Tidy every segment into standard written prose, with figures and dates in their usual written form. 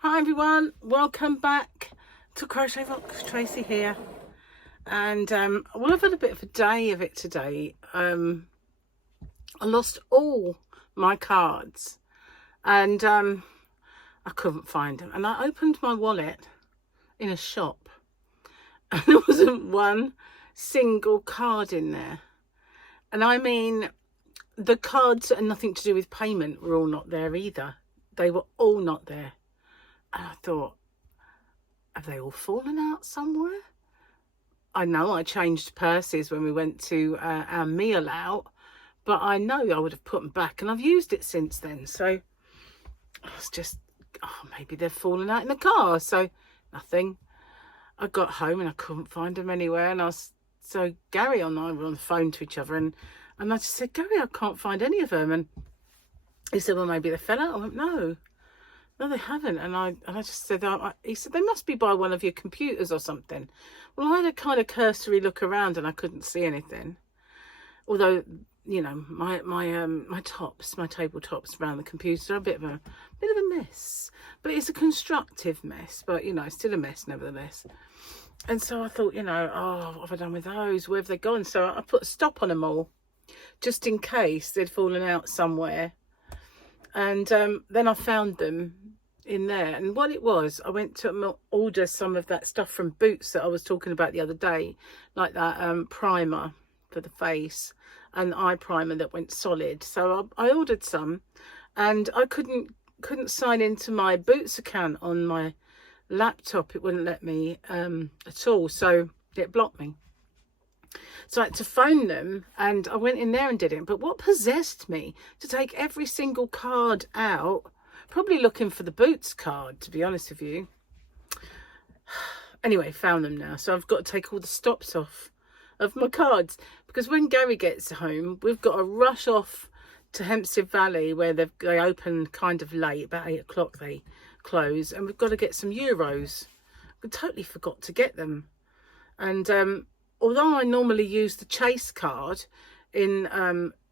Hi everyone, welcome back to Crochet Rocks. Tracy here, and well, I've had a bit of a day of it today. I lost all my cards, and I couldn't find them. And I opened my wallet in a shop, and there wasn't one single card in there. And I mean, the cards that had nothing to do with payment were all not there either. They were all not there. And I thought, have they all fallen out somewhere? I know I changed purses when we went to our meal out, but I know I would have put them back, and I've used it since then. So I was just, maybe they've fallen out in the car. So nothing. I got home and I couldn't find them anywhere. And so Gary and I were on the phone to each other, and I just said, Gary, I can't find any of them. And he said, well, maybe they fell out. I went, no, they haven't. And I just said, he said, they must be by one of your computers or something. Well, I had a kind of cursory look around and I couldn't see anything. Although, you know, my tabletops around the computer are a bit of a mess. But it's a constructive mess. But, you know, still a mess nevertheless. And so I thought, you know, what have I done with those? Where have they gone? So I put a stop on them all, just in case they'd fallen out somewhere. And then I found them in there. And what it was, I went to order some of that stuff from Boots that I was talking about the other day, like that primer for the face and eye primer that went solid. So I ordered some, and I couldn't sign into my Boots account on my laptop. It wouldn't let me at all, so it blocked me. So I had to phone them, and I went in there and did it. But what possessed me to take every single card out? Probably looking for the Boots card, to be honest with you. Anyway, found them now. So I've got to take all the stops off of my cards, because when Gary gets home, we've got to rush off to Hempstead Valley, where they open kind of late, about 8 o'clock they close, and we've got to get some euros. I totally forgot to get them. And although I normally use the Chase card in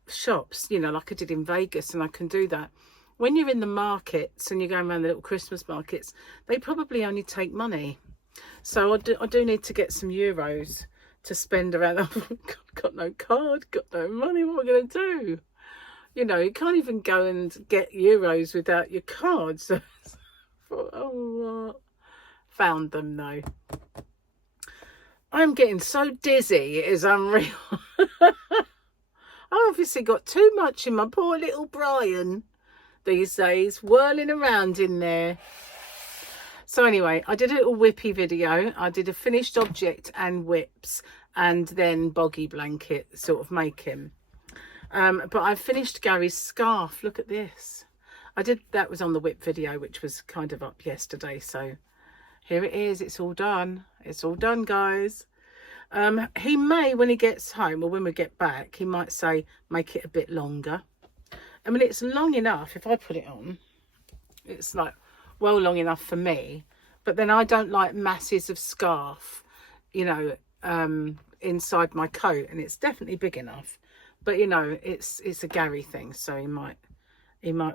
shops, you know, like I did in Vegas, and I can do that, when you're in the markets and you're going around the little Christmas markets, they probably only take money. So I do need to get some euros to spend around. I've got no card, got no money. What am I going to do? You know, you can't even go and get euros without your card. So found them though. I'm getting so dizzy, it is unreal. I obviously got too much in my poor little Brian these days, whirling around in there. So anyway, I did a little whippy video. I did a finished object and whips, and then boggy blanket sort of make him. But I finished Gary's scarf. Look at this. That was on the whip video, which was kind of up yesterday. So here it is. It's all done. It's all done, guys. He may, when he gets home, or when we get back, he might say, make it a bit longer. I mean, it's long enough. If I put it on, it's like, well, long enough for me. But then I don't like masses of scarf, you know, inside my coat. And it's definitely big enough. But, you know, it's a Gary thing. So he might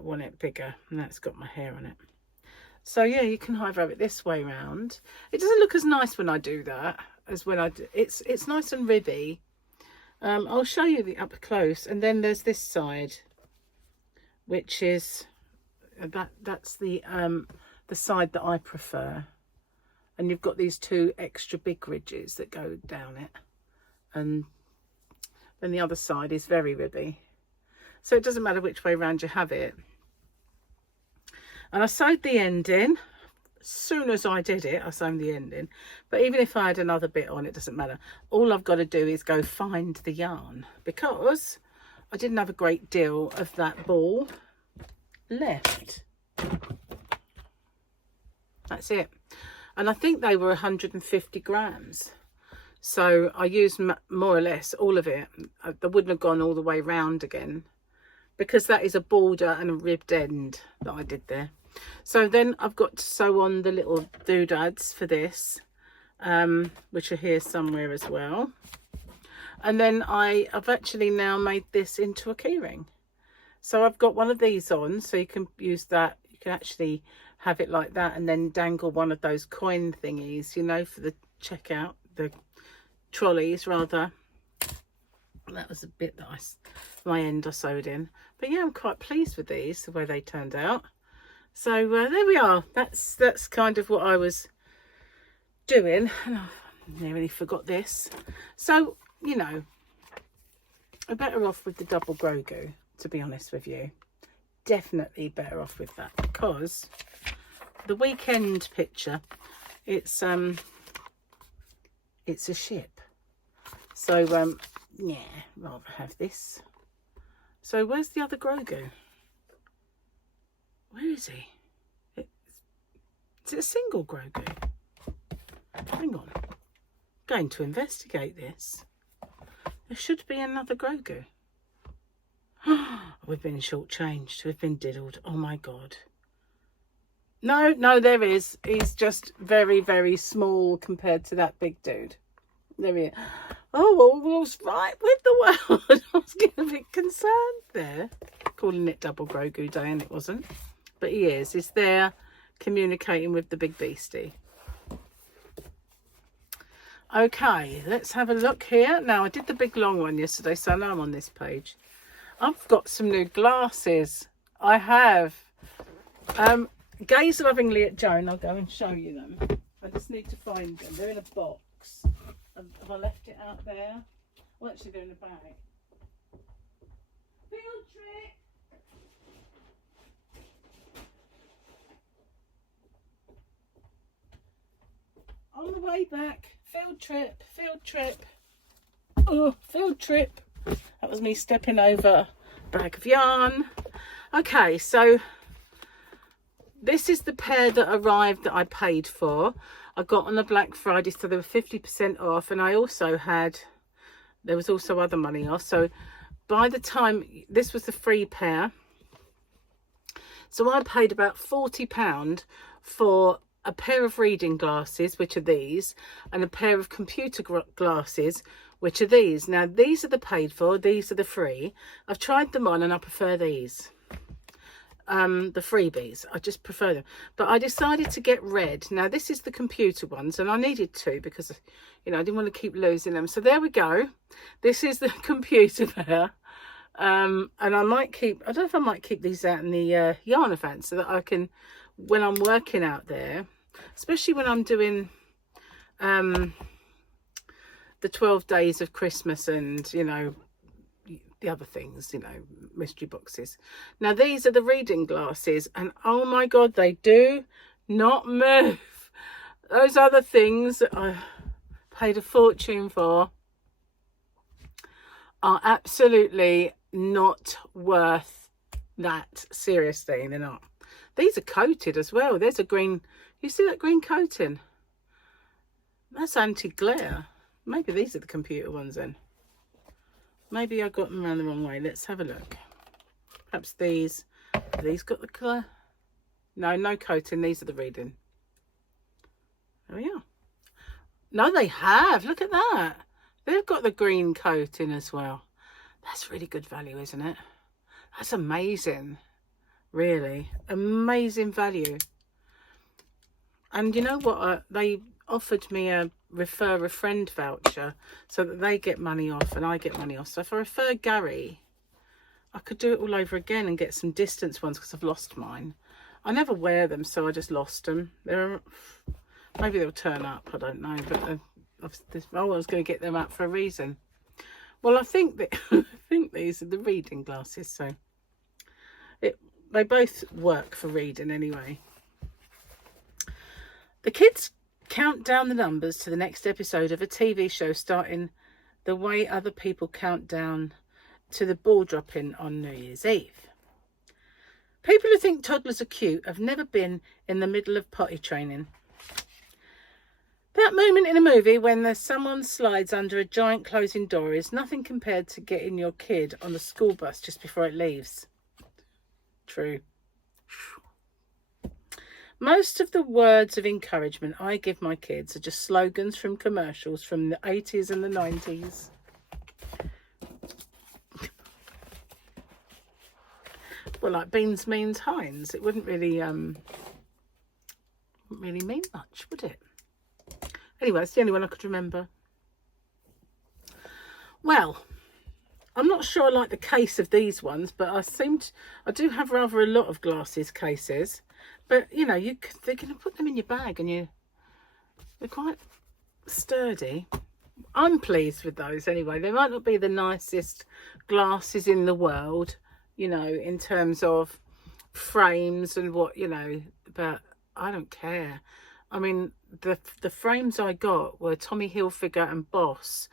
want it bigger. And that's got my hair on it. So yeah, you can either have it this way round. It doesn't look as nice when I do that as when I do. It's nice and ribby. I'll show you the up close, and then there's this side, which is that's the side that I prefer. And you've got these two extra big ridges that go down it, and then the other side is very ribby. So it doesn't matter which way round you have it. And I sewed the end in. As soon as I did it, I sewed the end in. But even if I had another bit on, it doesn't matter. All I've got to do is go find the yarn, because I didn't have a great deal of that ball left. That's it. And I think they were 150 grams. So I used more or less all of it. I wouldn't have gone all the way round again, because that is a border and a ribbed end that I did there. So then I've got to sew on the little doodads for this, which are here somewhere as well. And then I've actually now made this into a keyring. So I've got one of these on, so you can use that. You can actually have it like that and then dangle one of those coin thingies, you know, for the checkout, the trolleys rather. That was a bit that my end I sewed in. But yeah, I'm quite pleased with these, the way they turned out. So there we are. That's kind of what I was doing. And I nearly forgot this. So, you know, I'm better off with the double Grogu, to be honest with you. Definitely better off with that, because the weekend picture, it's a ship. So yeah, rather have this. So where's the other Grogu? Where is he? Is it a single Grogu? Hang on. I'm going to investigate this. There should be another Grogu. We've been shortchanged. We've been diddled. Oh my God. No, there is. He's just very, very small compared to that big dude. There he is. Oh, well, I was right with the world. I was getting a bit concerned there. Calling it double Grogu Day, and it wasn't. But he is. He's there communicating with the big beastie. Okay, let's have a look here. Now, I did the big long one yesterday, so now I'm on this page. I've got some new glasses. I have. Gaze lovingly at Joan. I'll go and show you them. I just need to find them. They're in a box. Have I left it out there? Well, actually, they're in a bag. Field trip. On the way back. Field trip. Field trip. Oh, field trip. That was me stepping over a bag of yarn. Okay, so this is the pair that arrived that I paid for. I got on the Black Friday, so they were 50% off, and I also had, there was also other money off. So by the time, this was the free pair. So I paid about £40 for a pair of reading glasses, which are these, and a pair of computer glasses, which are these. Now, these are the paid for, these are the free. I've tried them on and I prefer these. The freebies, I just prefer them. But I decided to get red. Now, this is the computer ones, and I needed to because, you know, I didn't want to keep losing them. So there we go. This is the computer pair. And I might keep, I don't know if I might keep these out in the yarn event so that I can, when I'm working out there, especially when I'm doing the 12 days of Christmas and, you know, the other things, you know, mystery boxes. Now, these are the reading glasses, and oh my God, they do not move. Those other things that I paid a fortune for are absolutely not worth that. Seriously, they're not. These are coated as well. There's a green, you see that green coating? That's anti-glare. Maybe these are the computer ones then. Maybe I got them around the wrong way. Let's have a look. Perhaps these. Have these got the colour? No, no coating. These are the reading. There we are. No, they have. Look at that. They've got the green coating as well. That's really good value, isn't it? That's amazing. Really. Amazing value. And you know what? They offered me a refer a friend voucher so that they get money off and I get money off. So if I refer Gary, I could do it all over again and get some distance ones because I've lost mine. I never wear them, so I just lost them. Maybe they'll turn up, I don't know, but I was going to get them out for a reason. Well, I think that I think these are the reading glasses, so they both work for reading anyway. The kids count down the numbers to the next episode of a TV show starting the way other people count down to the ball dropping on New Year's Eve. People who think toddlers are cute have never been in the middle of potty training. That moment in a movie when someone slides under a giant closing door is nothing compared to getting your kid on the school bus just before it leaves. True. Most of the words of encouragement I give my kids are just slogans from commercials from the 80s and the 90s. Well, like beans means Heinz. It wouldn't really Wouldn't really mean much, would it? Anyway, it's the only one I could remember. Well, I'm not sure I like the case of these ones, but I do have rather a lot of glasses cases. But, you know, they're going to put them in your bag and they're quite sturdy. I'm pleased with those anyway. They might not be the nicest glasses in the world, you know, in terms of frames and what, you know, but I don't care. I mean, the frames I got were Tommy Hilfiger and Boss.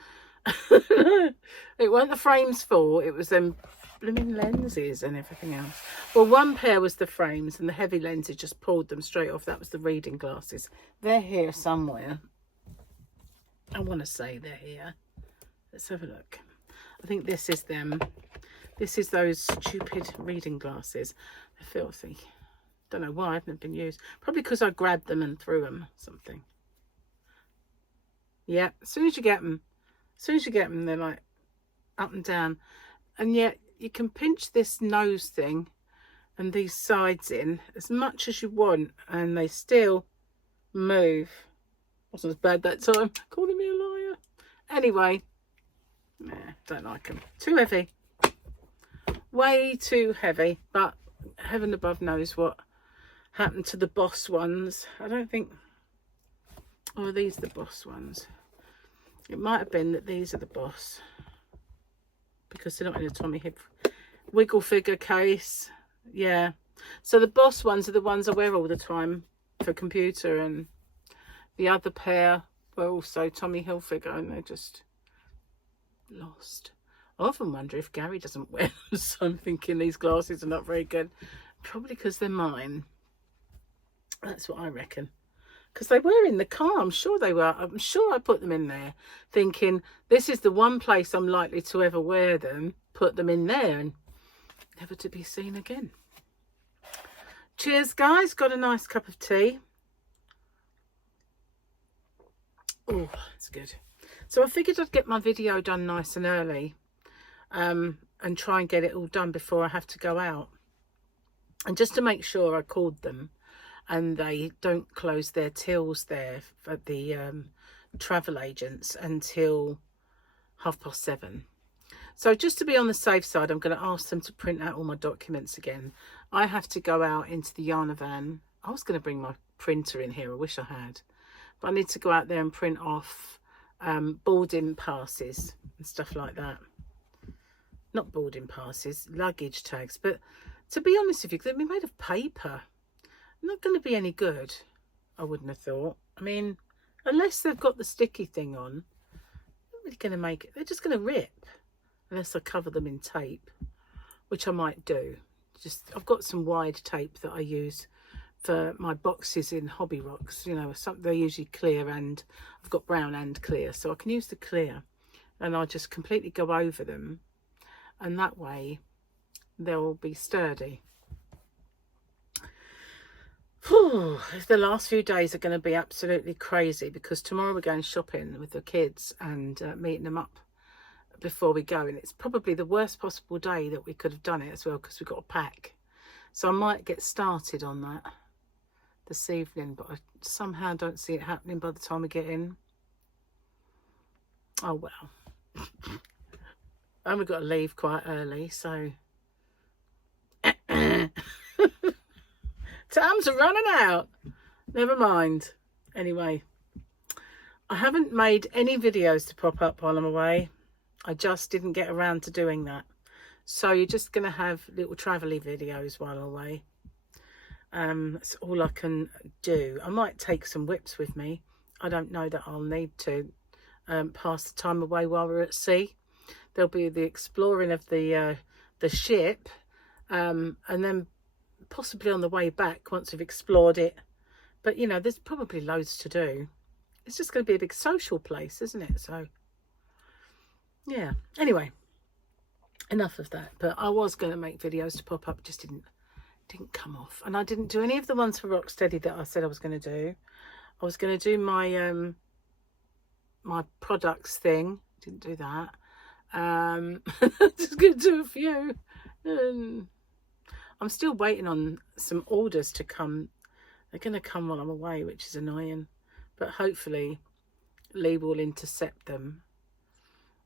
It weren't the frames for, it was them blooming lenses and everything else. Well, one pair was the frames and the heavy lenses just pulled them straight off. That was the reading glasses. They're here somewhere. I want to say they're here. Let's have a look. I think this is them. This is those stupid reading glasses. They're filthy. Don't know why, I've never been used. Probably because I grabbed them and threw them or something. Yeah, as soon as you get them, they're like up and down. And yet you can pinch this nose thing and these sides in as much as you want and they still move. Wasn't as bad that time. Calling me a liar. Anyway, nah, don't like them. Too heavy. Way too heavy. But heaven above knows what happened to the Boss ones. I don't think... Oh, are these the Boss ones? It might have been that these are the Boss. Because they're not in a Tommy Wiggle figure case. Yeah. So the Boss ones are the ones I wear all the time for computer, and the other pair were also Tommy Hilfiger, and they're just lost. I often wonder if Gary doesn't wear them, so I'm thinking these glasses are not very good. Probably because they're mine. That's what I reckon. Because they were in the car, I'm sure they were. I'm sure I put them in there thinking this is the one place I'm likely to ever wear them. Put them in there and never to be seen again. Cheers, guys. Got a nice cup of tea. Oh, that's good. So I figured I'd get my video done nice and early and try and get it all done before I have to go out. And just to make sure I called them and they don't close their tills there at the travel agents until 7:30. So just to be on the safe side, I'm going to ask them to print out all my documents again. I have to go out into the Yarn van. I was going to bring my printer in here. I wish I had. But I need to go out there and print off boarding passes and stuff like that. Not boarding passes, luggage tags. But to be honest with you, they'll be made of paper. Not going to be any good, I wouldn't have thought. I mean, unless they've got the sticky thing on, they're not really going to make it. They're just going to rip unless I cover them in tape, which I might do. I've got some wide tape that I use for my boxes in Hobby Rocks. You know, they're usually clear, and I've got brown and clear, so I can use the clear, and I'll just completely go over them, and that way they'll be sturdy. Whew, the last few days are going to be absolutely crazy because tomorrow we're going shopping with the kids and meeting them up before we go, and it's probably the worst possible day that we could have done it as well because we've got to pack. So I might get started on that this evening, but I somehow don't see it happening by the time we get in. Oh well. And we've got to leave quite early, so times are running out. Never mind. Anyway, I haven't made any videos to pop up while I'm away. I just didn't get around to doing that. So you're just going to have little travel-y videos while I'm away. That's all I can do. I might take some WIPs with me. I don't know that I'll need to pass the time away while we're at sea. There'll be the exploring of the ship, and then possibly on the way back once we've explored it. But you know, there's probably loads to do. It's just going to be a big social place, isn't it? So yeah, anyway, enough of that. But I was going to make videos to pop up, just didn't come off. And I didn't do any of the ones for Rocksteady that I said I was going to do. I was going to do my my products thing. Didn't do that. Just going to do a few. I'm still waiting on some orders to come They're going to come while I'm away, which is annoying. But hopefully Lee will intercept them.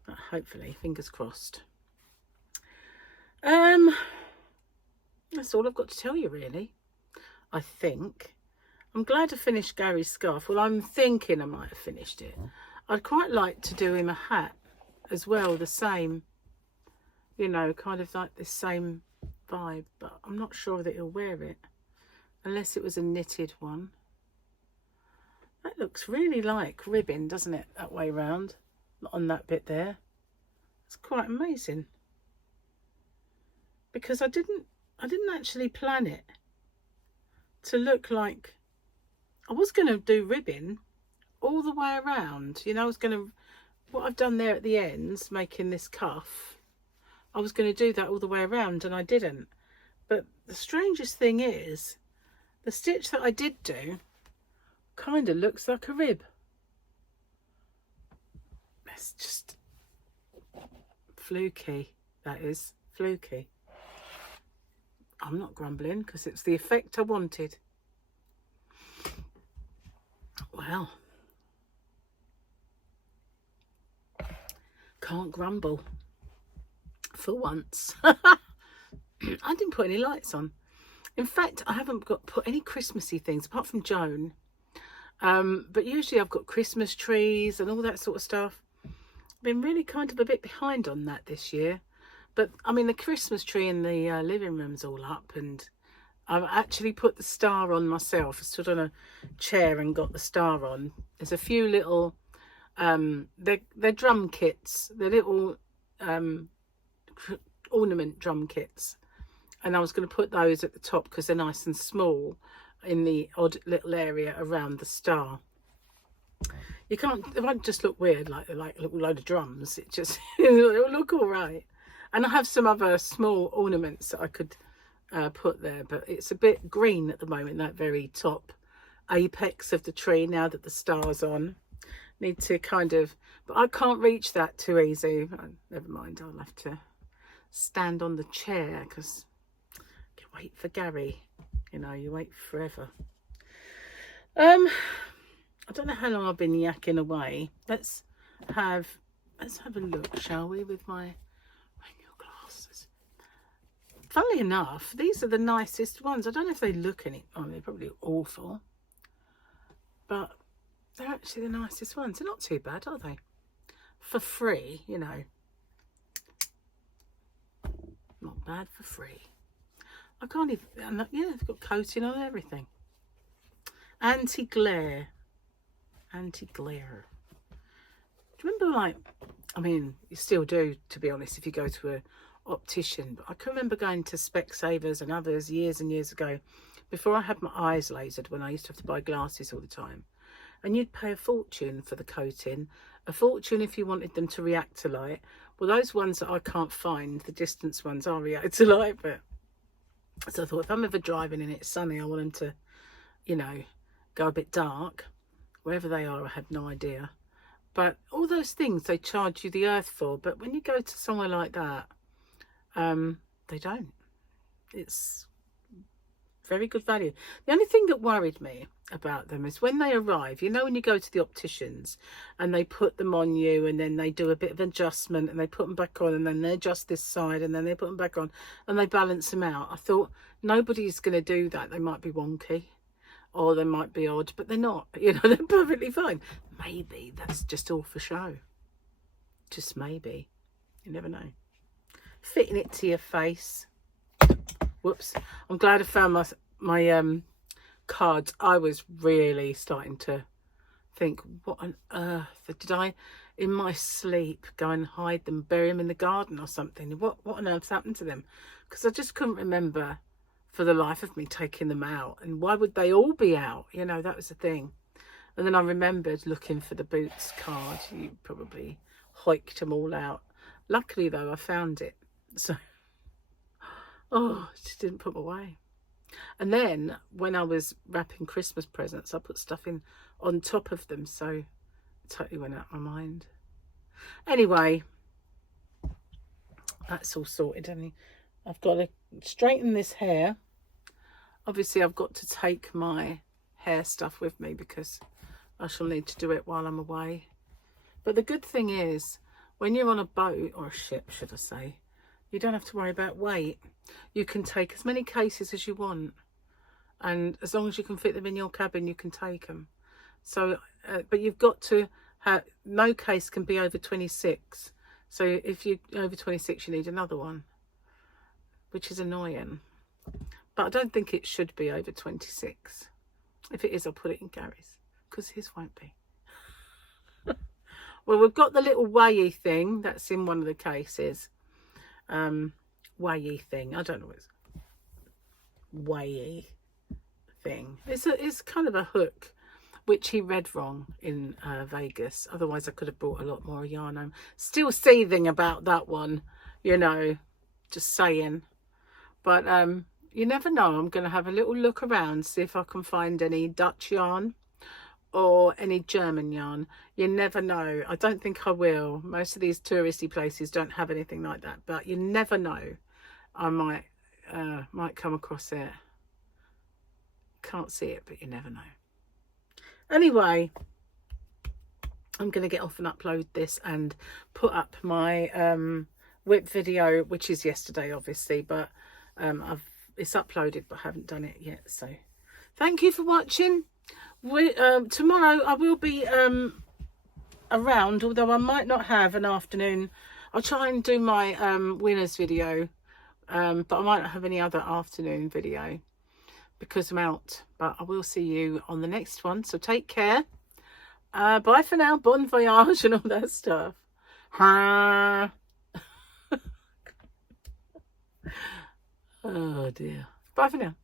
But hopefully, fingers crossed. That's all I've got to tell you, really. I think. I'm glad I finished Gary's scarf. Well, I'm thinking I might have finished it. I'd quite like to do him a hat as well, the same. You know, kind of like the same vibe. But I'm not sure that he'll wear it. Unless it was a knitted one. That looks really like ribbon, doesn't it? That way round. On that bit there. It's quite amazing. Because I didn't actually plan it to look like, I was going to do ribbon all the way around. You know, I was going to, what I've done there at the ends, making this cuff, I was going to do that all the way around, and I didn't. But the strangest thing is, the stitch that I did do kind of looks like a rib. It's just fluky, that is, fluky. I'm not grumbling because it's the effect I wanted. Well, can't grumble for once. I didn't put any lights on. In fact, I haven't put any Christmassy things apart from Joan. But usually I've got Christmas trees and all that sort of stuff. I've been really kind of a bit behind on that this year. But, I mean, the Christmas tree in the living room's all up, and I've actually put the star on myself. I stood on a chair and got the star on. There's a few little, they're drum kits. They're little ornament drum kits. And I was going to put those at the top because they're nice and small in the odd little area around the star. You can't, it won't just look weird like a load of drums. It just, it'll look all right. And I have some other small ornaments that I could put there, but it's a bit green at the moment, that very top apex of the tree, now that the star's on. Need to kind of, but I can't reach that too easy. Never mind, I'll have to stand on the chair because I can wait for Gary. You know, you wait forever. I don't know how long I've been yakking away. Let's have a look, shall we, with my glasses. Funnily enough, these are the nicest ones. I don't know if they look any, oh, they're probably awful, but they're actually the nicest ones. They're not too bad, are they? For free, you know. Not bad for free. I can't even, yeah, they've got coating on everything. Anti-glare. Anti-glare. Do you remember, like, I mean, you still do, to be honest, if you go to a optician, but I can remember going to Specsavers and others years and years ago, before I had my eyes lasered, when I used to have to buy glasses all the time. And you'd pay a fortune for the coating, a fortune if you wanted them to react to light. Well, those ones that I can't find, the distance ones, are react to light, but so I thought, if I'm ever driving and it's sunny, I want them to, you know, go a bit dark. Wherever they are, I have no idea. But all those things they charge you the earth for, but when you go to somewhere like that, they don't. It's very good value. The only thing that worried me about them is when they arrive, you know, when you go to the opticians and they put them on you and then they do a bit of adjustment and they put them back on and then they adjust this side and then they put them back on and they balance them out. I thought, nobody's going to do that. They might be wonky or they might be odd, but they're not. You know, they're perfectly fine. Maybe that's just all for show. Just maybe. You never know. Fitting it to your face. Whoops. I'm glad I found my cards. I was really starting to think, what on earth did I, in my sleep, go and hide them, bury them in the garden or something? What on earth's happened to them? Because I just couldn't remember for the life of me taking them out. And why would they all be out? You know, that was the thing. And then I remembered looking for the boots card. You probably hiked them all out. Luckily, though, I found it. So, oh, just didn't put them away. And then when I was wrapping Christmas presents, I put stuff in on top of them. So it totally went out of my mind. Anyway, that's all sorted. I mean, I've got to straighten this hair. Obviously, I've got to take my hair stuff with me because I shall need to do it while I'm away. But the good thing is, when you're on a boat, or a ship should I say, you don't have to worry about weight. You can take as many cases as you want, and as long as you can fit them in your cabin, you can take them. So but you've got to have, no case can be over 26. So if you're over 26, you need another one, which is annoying. But I don't think it should be over 26. If it is, I'll put it in Gary's, because his won't be. Well, we've got the little weighey thing that's in one of the cases. Weighey thing. I don't know what it's weighey thing. It's kind of a hook, which he read wrong in Vegas. Otherwise, I could have bought a lot more yarn. I'm still seething about that one, you know, just saying. But you never know. I'm going to have a little look around, see if I can find any Dutch yarn or any German yarn. You never know. I don't think I will. Most of these touristy places don't have anything like that, but you never know. I might come across it. Can't see it, but you never know. Anyway, I'm going to get off and upload this and put up my WIP video, which is yesterday obviously, but it's uploaded, but I haven't done it yet. So thank you for watching. Tomorrow I will be around, although I might not have an afternoon. I'll try and do my winners video, but I might not have any other afternoon video because I'm out. But I will see you on the next one, so take care. Bye for now. Bon voyage and all that stuff. Oh dear. Bye for now.